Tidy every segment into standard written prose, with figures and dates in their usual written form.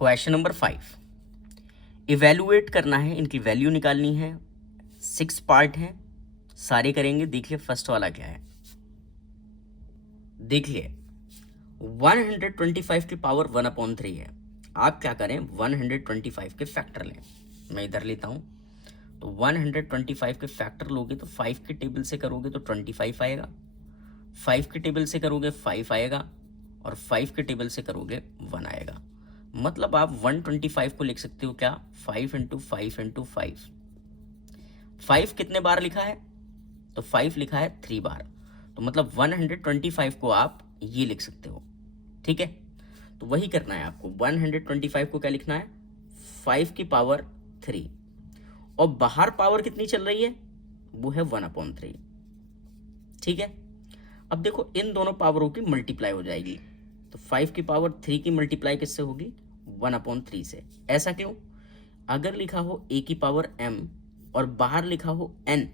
Question number 5, evaluate करना है, इनकी वैल्यू निकालनी है। 6 पार्ट हैं, सारे करेंगे। देखिए फर्स्ट वाला क्या है। देखिए 125 की पावर 1/3 है। आप क्या करें, 125 के फैक्टर लें। मैं इधर लेता हूँ। तो 125 के फैक्टर लोगे तो 5 के टेबल से करोगे तो 25 आएगा, 5 के टेबल से करोगे 5 आएगा, और 5 के टेबल से करोगे 1 आएगा। मतलब आप 125 को लिख सकते हो क्या, 5 इंटू 5 इंटू 5। 5 कितने बार लिखा है, तो 5 लिखा है 3 बार। तो मतलब 125 को आप ये लिख सकते हो। ठीक है, तो वही करना है आपको। 125 को क्या लिखना है, 5 की पावर 3, और बाहर पावर कितनी चल रही है, वो है 1/3। ठीक है, अब देखो इन दोनों पावरों की मल्टीप्लाई हो जाएगी। तो 5 की पावर 3 की मल्टीप्लाई किससे होगी, 1/3 से। ऐसा क्यों, अगर लिखा हो a की पावर m और बाहर लिखा हो n,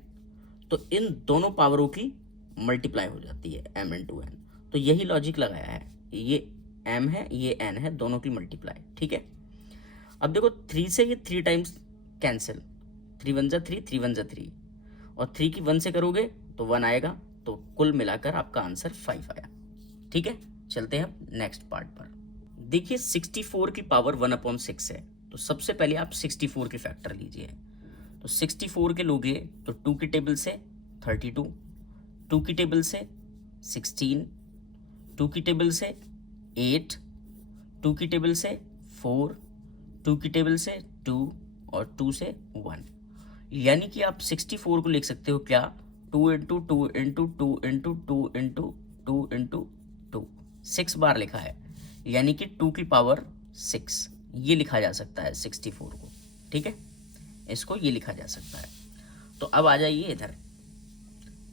तो इन दोनों पावरों की मल्टीप्लाई हो जाती है, m इंटू n। तो यही लॉजिक लगाया है, ये m है ये n है, दोनों की मल्टीप्लाई। ठीक है, अब देखो 3 से ये 3 टाइम्स कैंसिल, 3 1 जा 3, 3 1 जा 3, और 3 की 1 से करोगे तो 1 आएगा। तो कुल मिलाकर आपका आंसर 5 आया। ठीक है, चलते हैं अब नेक्स्ट पार्ट पर। देखिए 64 की पावर 1/6 है। तो सबसे पहले आप 64 के फैक्टर लीजिए। तो 64 के लोगे तो 2 की टेबल से 32, 2 की टेबल से 16, 2 की टेबल से 8, 2 की टेबल से 4, 2 की टेबल से 2, और 2 से 1। यानी कि आप 64 को लिख सकते हो क्या, 2 into 2 into 2 into 2 into 2 into 2। 6 बार लिखा है, यानी कि 2 की पावर 6 ये लिखा जा सकता है 64 को। ठीक है, इसको ये लिखा जा सकता है। तो अब आ जाइए इधर।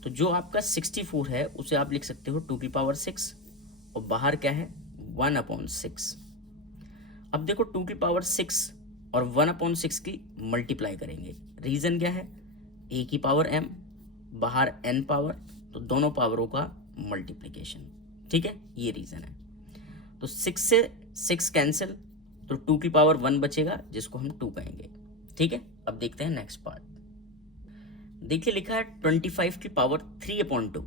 तो जो आपका 64 है उसे आप लिख सकते हो 2 की पावर 6, और बाहर क्या है 1/6। अब देखो 2 की पावर 6 और 1/6 की मल्टीप्लाई करेंगे। रीज़न क्या है, a की पावर m, बाहर n पावर, तो दोनों पावरों का मल्टीप्लिकेशन। ठीक है, ये रीज़न है। तो 6 से 6 कैंसिल, तो 2 की पावर 1 बचेगा जिसको हम 2 कहेंगे। ठीक है, अब देखते हैं नेक्स्ट पार्ट। देखिए लिखा है 25 की पावर 3/2।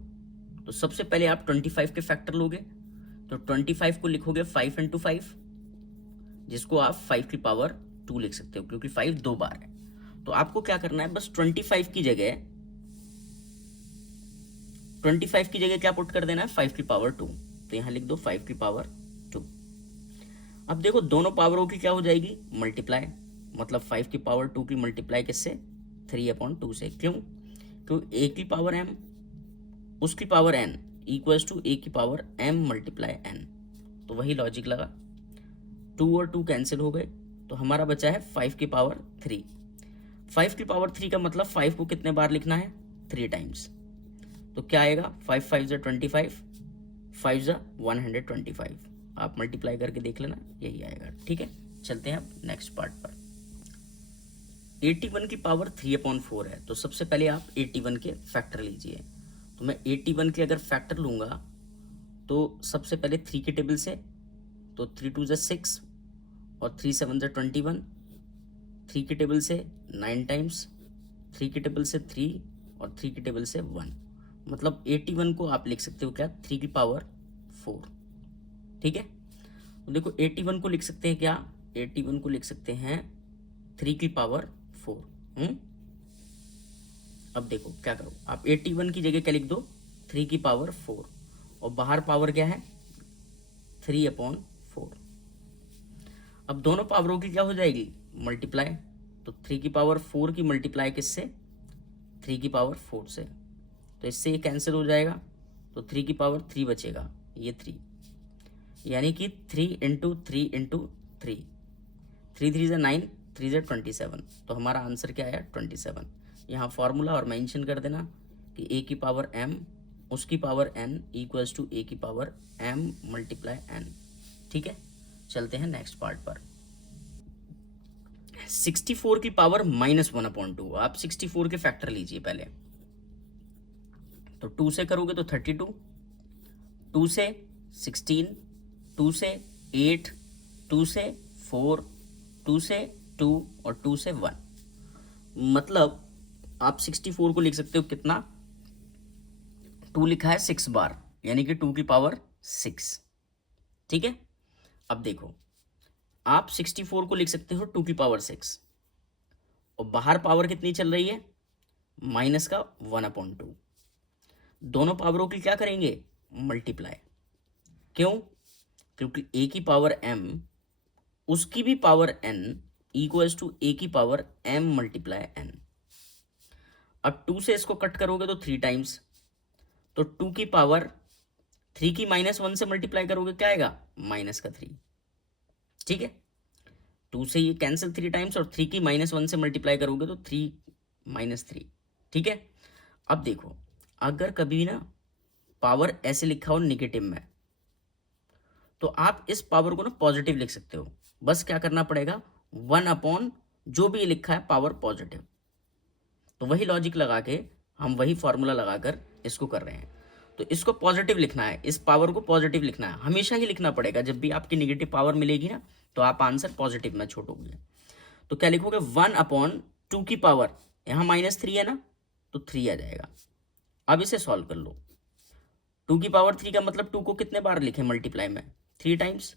तो सबसे पहले आप 25 के फैक्टर लोगे। तो 25 को लिखोगे 5 इंटू 5, जिसको आप 5 की पावर 2 लिख सकते हो, क्योंकि 5 2 बार है। तो आपको क्या करना है, बस 25 की जगह क्या पुट कर देना है, 5 की पावर 2। तो यहां लिख दो 5 की पावर 2। अब देखो दोनों पावरों की क्या हो जाएगी, मल्टीप्लाई। मतलब 5 की पावर 2 की मल्टीप्लाई किससे, 3/2 से। क्यों, क्योंकि a की पावर m उसकी power n equals to a की पावर m मल्टीप्लाई n। तो वही लॉजिक लगा, 2 और 2 कैंसिल हो गए, तो हमारा बचा है 5 की पावर 3। 5 की पावर 3 का मतलब 5 को कितने बार लिखना है, 3 टाइम्स। तो क्या आएगा, 5 5 जा 25, 5 जा 125। आप मल्टीप्लाई करके देख लेना, यही आएगा। ठीक है, चलते हैं अब नेक्स्ट पार्ट पर। 81 की पावर 3/4 है। तो सबसे पहले आप 81 के फैक्टर लीजिए। तो मैं 81 के अगर फैक्टर लूँगा तो सबसे पहले 3 के टेबल से, तो 3 2 जा 6, और 3 7 जा 21, 3 की टेबल से 9 टाइम्स, 3 की टेबल से 3, और 3 की टेबल से 1। मतलब 81 को आप लिख सकते हो क्या, 3 की पावर 4। ठीक है, तो देखो 81 को लिख सकते हैं क्या, 81 को लिख सकते हैं 3 की पावर 4। अब देखो क्या करो, आप 81 की जगह क्या लिख दो, 3 की पावर 4, और बाहर पावर क्या है, 3/4। अब दोनों पावरों की क्या हो जाएगी, मल्टीप्लाई। तो 3 की पावर 4 की मल्टीप्लाई किससे, 3 की पावर 4 से। तो इससे ये कैंसिल हो जाएगा, तो 3 की पावर 3 बचेगा, ये 3। यानी कि 3 इंटू 3 इंटू 3, 3 3 जा 9, 3 जा 27। तो हमारा आंसर क्या आया, 27। यहाँ फॉर्मूला और मेंशन कर देना कि a की पावर m उसकी power n equals to a की पावर m मल्टीप्लाई n। ठीक है, चलते हैं नेक्स्ट पार्ट पर। 64 की पावर -1/2। आप 64 के फैक्टर लीजिए पहले। तो 2 से करोगे तो 32, 2 से 16, 2 से 8, 2 से 4, 2 से 2 और 2 से 1, मतलब आप 64 को लिख सकते हो कितना, 2 लिखा है 6 बार, यानी कि 2 की पावर 6। ठीक है, अब देखो आप 64 को लिख सकते हो 2 की पावर 6, और बाहर पावर कितनी चल रही है, माइनस का 1/2। दोनों पावरों की क्या करेंगे, मल्टीप्लाई। क्यों, क्योंकि a की पावर m उसकी भी power n equals to a की पावर m मल्टीप्लाई n। अब 2 से इसको कट करोगे तो 3 टाइम्स, तो 2 की पावर 3 की -1 से मल्टीप्लाई करोगे क्या आएगा, -3। ठीक है, 2 से ये कैंसिल 3 टाइम्स, और 3 की -1 से मल्टीप्लाई करोगे तो 3 -3। ठीक है, अब देखो अगर कभी ना पावर ऐसे लिखा हो निगेटिव में, तो आप इस पावर को ना पॉजिटिव लिख सकते हो। बस क्या करना पड़ेगा, 1 जो भी लिखा है पावर पॉजिटिव, तो वही लॉजिक लगा के हम वही फॉर्मूला लगाकर इसको कर रहे हैं। तो इसको पॉजिटिव लिखना है, इस पावर को पॉजिटिव लिखना है, हमेशा ही लिखना पड़ेगा। जब भी आपकी निगेटिव पावर मिलेगी ना, तो आप आंसर पॉजिटिव में छोड़ोगे। तो क्या लिखोगे, 1/2 की पावर, यहाँ -3 है ना, तो 3 आ जाएगा। अब इसे सॉल्व कर लो। 2 की पावर 3 का मतलब 2 को कितने बार लिखें मल्टीप्लाई में, 3 टाइम्स,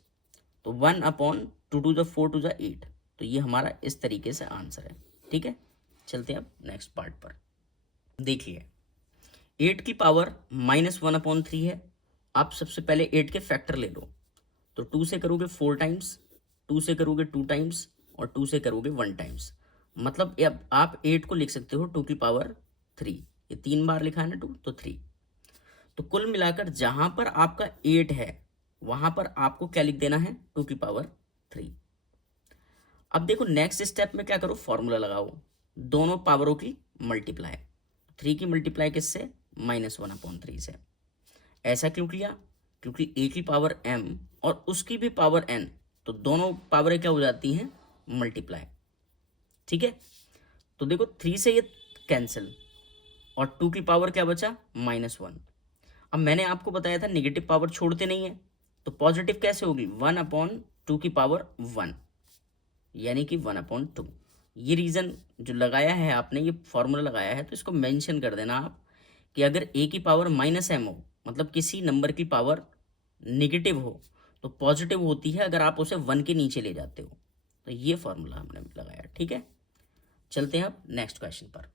तो 1/2 टू द 4 टू द 8। तो ये हमारा इस तरीके से आंसर है। ठीक है, चलते हैं अब नेक्स्ट पार्ट पर। देखिए 8 की पावर -1/3 है। आप सबसे पहले 8 के फैक्टर ले लो, तो 2 से करोगे 4 टाइम्स, 2 से करोगे 2 टाइम्स, और 2 से करोगे 1 टाइम्स। मतलब अब आप 8 को लिख सकते हो 2 की पावर 3। ये 3 बार लिखा है ना 2, तो 3। तो कुल मिलाकर जहां पर आपका 8 है वहां पर आपको क्या लिख देना है, 2 की पावर 3। अब देखो नेक्स्ट स्टेप में क्या करो, फॉर्मूला लगाओ, दोनों पावरों की मल्टीप्लाई। 3 की मल्टीप्लाई किससे, -1/3 से। ऐसा क्यों किया, क्योंकि a की पावर m और उसकी भी पावर n, तो दोनों पावरें क्या हो जाती हैं, मल्टीप्लाई। ठीक है, तो देखो 3 से ये कैंसिल, और 2 की पावर क्या बचा, -1। अब मैंने आपको बताया था नेगेटिव पावर छोड़ते नहीं है, तो पॉजिटिव कैसे होगी, 1/2 की पावर 1, यानी कि 1/2। ये रीज़न जो लगाया है आपने, ये फॉर्मूला लगाया है, तो इसको मेंशन कर देना आप कि अगर a की पावर -m हो, मतलब किसी नंबर की पावर नेगेटिव हो, तो पॉजिटिव होती है अगर आप उसे 1 के नीचे ले जाते हो। तो ये फॉर्मूला हमने लगाया। ठीक है, चलते हैं अब नेक्स्ट क्वेश्चन पर।